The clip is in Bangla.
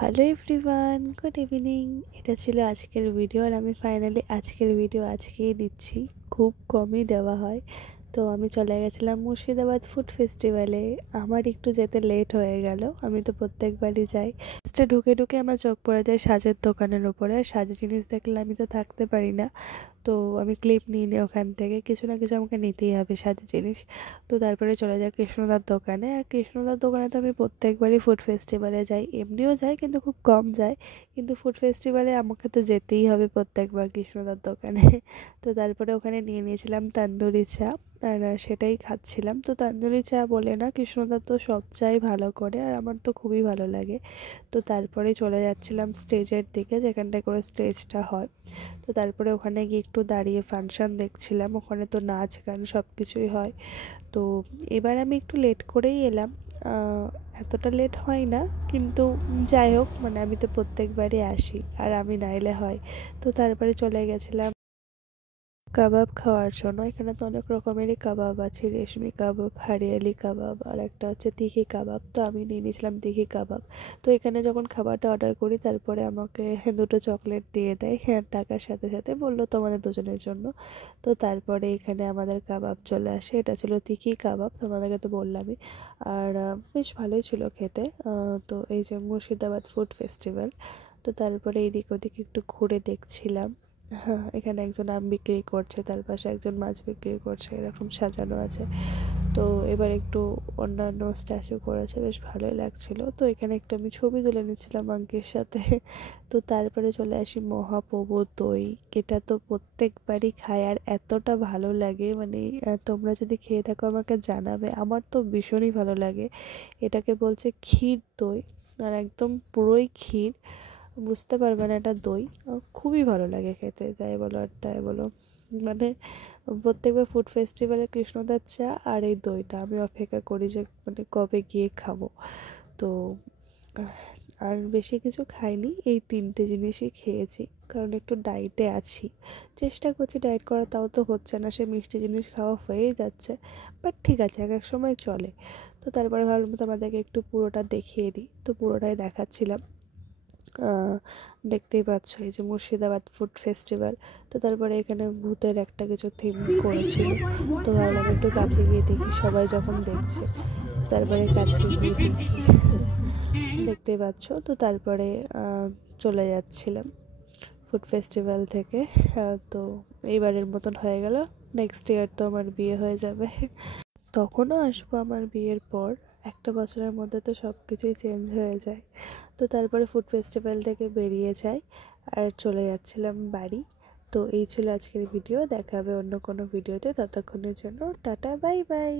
Hello everyone, good evening. এটা ছিল আজকের ভিডিও আর আমি ফাইনালি আজকের ভিডিও আজকেই দিচ্ছি। খুব কমই দেওয়া হয়। তো আমি চলে গেছিলাম মুর্শিদাবাদ ফুড ফেস্টিভ্যালে। আমার একটু যেতে লেট হয়ে গেল। আমি তো প্রত্যেকবারই যাই। ঢুকে ঢুকে আমার চোখ পড়ে যায় সাজের দোকানের উপরে। সাজের জিনিস দেখলে আমি তো থাকতে পারি না। তো আমি ক্লিপ নিয়ে নিই ওখান থেকে, কিছু না কিছু আমাকে নিতেই হবে সাজের জিনিস। তো তারপরে চলে যাই কৃষ্ণদার দোকানে। আর কৃষ্ণদার দোকানে তো আমি প্রত্যেকবারই ফুড ফেস্টিভ্যালে যাই, এমনিও যাই কিন্তু খুব কম যাই। কিন্তু ফুড ফেস্টিভ্যালে আমাকে তো যেতেই হবে প্রত্যেকবার কৃষ্ণদার দোকানে। তো তারপরে ওখানে নিয়ে নিয়েছিলাম তান্দুরি চা, আর সেটাই খাচ্ছিলাম। তো তান্দুরি চা বলে না, কৃষ্ণদার তো সব চাই ভালো করে, আর আমার তো খুবই ভালো লাগে। তো তারপরে চলে যাচ্ছিলাম স্টেজের দিকে, যেখানটায় করে স্টেজটা হয়। তো তারপরে ওখানে গিয়ে একটু দাঁড়িয়ে ফাংশান দেখছিলাম। ওখানে তো নাচ গান সব কিছুই হয়। তো এবার আমি একটু লেট করেই এলাম। এতটা লেট হয় না, কিন্তু যাই হোক, মানে আমি তো প্রত্যেকবারই আসি, আর আমি না এলে হয়। তো তারপরে চলে গেছিলাম কাবাব খাওয়ার জন্য। এখানে তো অনেক রকমেরই কাবাব আছে, রেশমি কাবাব, হরিয়ালি কাবাব, আর একটা হচ্ছে তিখি কাবাব। তো আমি নিয়ে নিয়েছিলাম তিখি কাবাব। তো এখানে যখন খাবারটা অর্ডার করি, তারপরে আমাকে দুটো চকলেট দিয়ে দেয়, হ্যাঁ, টাকার সাথে সাথে বললো তোমাদের দুজনের জন্য। তো তারপরে এখানে আমাদের কাবাব চলে আসে। এটা ছিল তিখি কাবাব, তোমাদেরকে তো বললামই। আর বেশ ভালোই ছিল খেতে। তো এই যে মুর্শিদাবাদ ফুড ফেস্টিভ্যাল। তো তারপরে এইদিক ওদিক একটু ঘুরে দেখছিলাম। হ্যাঁ, এখানে একজন আম বিক্রি করছে, তার পাশে একজন মাছ বিক্রি করছে, এরকম সাজানো আছে। তো এবার একটু অন্যান্য স্ট্যাচু করেছে, বেশ ভালোই লাগছিল। তো এখানে একটু আমি ছবি তুলে নিচ্ছিলাম আঙ্কের সাথে। তো তারপরে চলে আসি মহাপ্রভু দই। এটা তো প্রত্যেকবারই খাই, আর এতটা ভালো লাগে, মানে তোমরা যদি খেয়ে থাকো আমাকে জানাবে। আমার তো ভীষণই ভালো লাগে। এটাকে বলছে ক্ষীর দই, আর একদম পুরোই ক্ষীর, বুঝতে পারবে না এটা দই। খুবই ভালো লাগে খেতে, যাই বলো আর তাই বলো। মানে প্রত্যেকবার ফুড ফেস্টিভ্যালে কৃষ্ণদার চা আর এই দইটা আমি অপেক্ষা করি যে মানে কবে গিয়ে খাবো। তো আর বেশি কিছু খাইনি, এই তিনটে জিনিসই খেয়েছি, কারণ একটু ডায়েটে আছি। চেষ্টা করছি ডায়েট করা, তাও তো হচ্ছে না, সে মিষ্টি জিনিস খাওয়া হয়েই যাচ্ছে। বাট ঠিক আছে, এক এক সময় চলে। তো তারপরে ভাবলাম তোমাদেরকে একটু পুরোটা দেখিয়ে দিই। তো পুরোটাই দেখাচ্ছিলাম। দেখতেই পাচ্ছ এই যে মুর্শিদাবাদ ফুড ফেস্টিভ্যাল। তো তারপরে এখানে ভূতের একটা কিছু থিম করেছিল। তো ভাবলাম একটু কাছে গিয়ে দেখি, সবাই যখন দেখছে তারপরে কাছে গিয়ে দেখি। দেখতেই পাচ্ছ। তো তারপরে চলে যাচ্ছিলাম ফুড ফেস্টিভ্যাল থেকে। তো এইবারের মতন হয়ে গেল, নেক্সট ইয়ার তো আমার বিয়ে হয়ে যাবে, তখনও আসবো আমার বিয়ের পর। একটা বছরের মধ্যে তো সব কিছুই চেঞ্জ হয়ে যায়। তো তারপরে ফুড ফেস্টিভ্যাল থেকে বেরিয়ে যাই, আর চলে যাচ্ছিলাম বাড়ি। তো এই ছিল আজকের ভিডিও, দেখা হবে অন্য কোনো ভিডিওতে। ততক্ষণের জন্য টাটা, বাই বাই।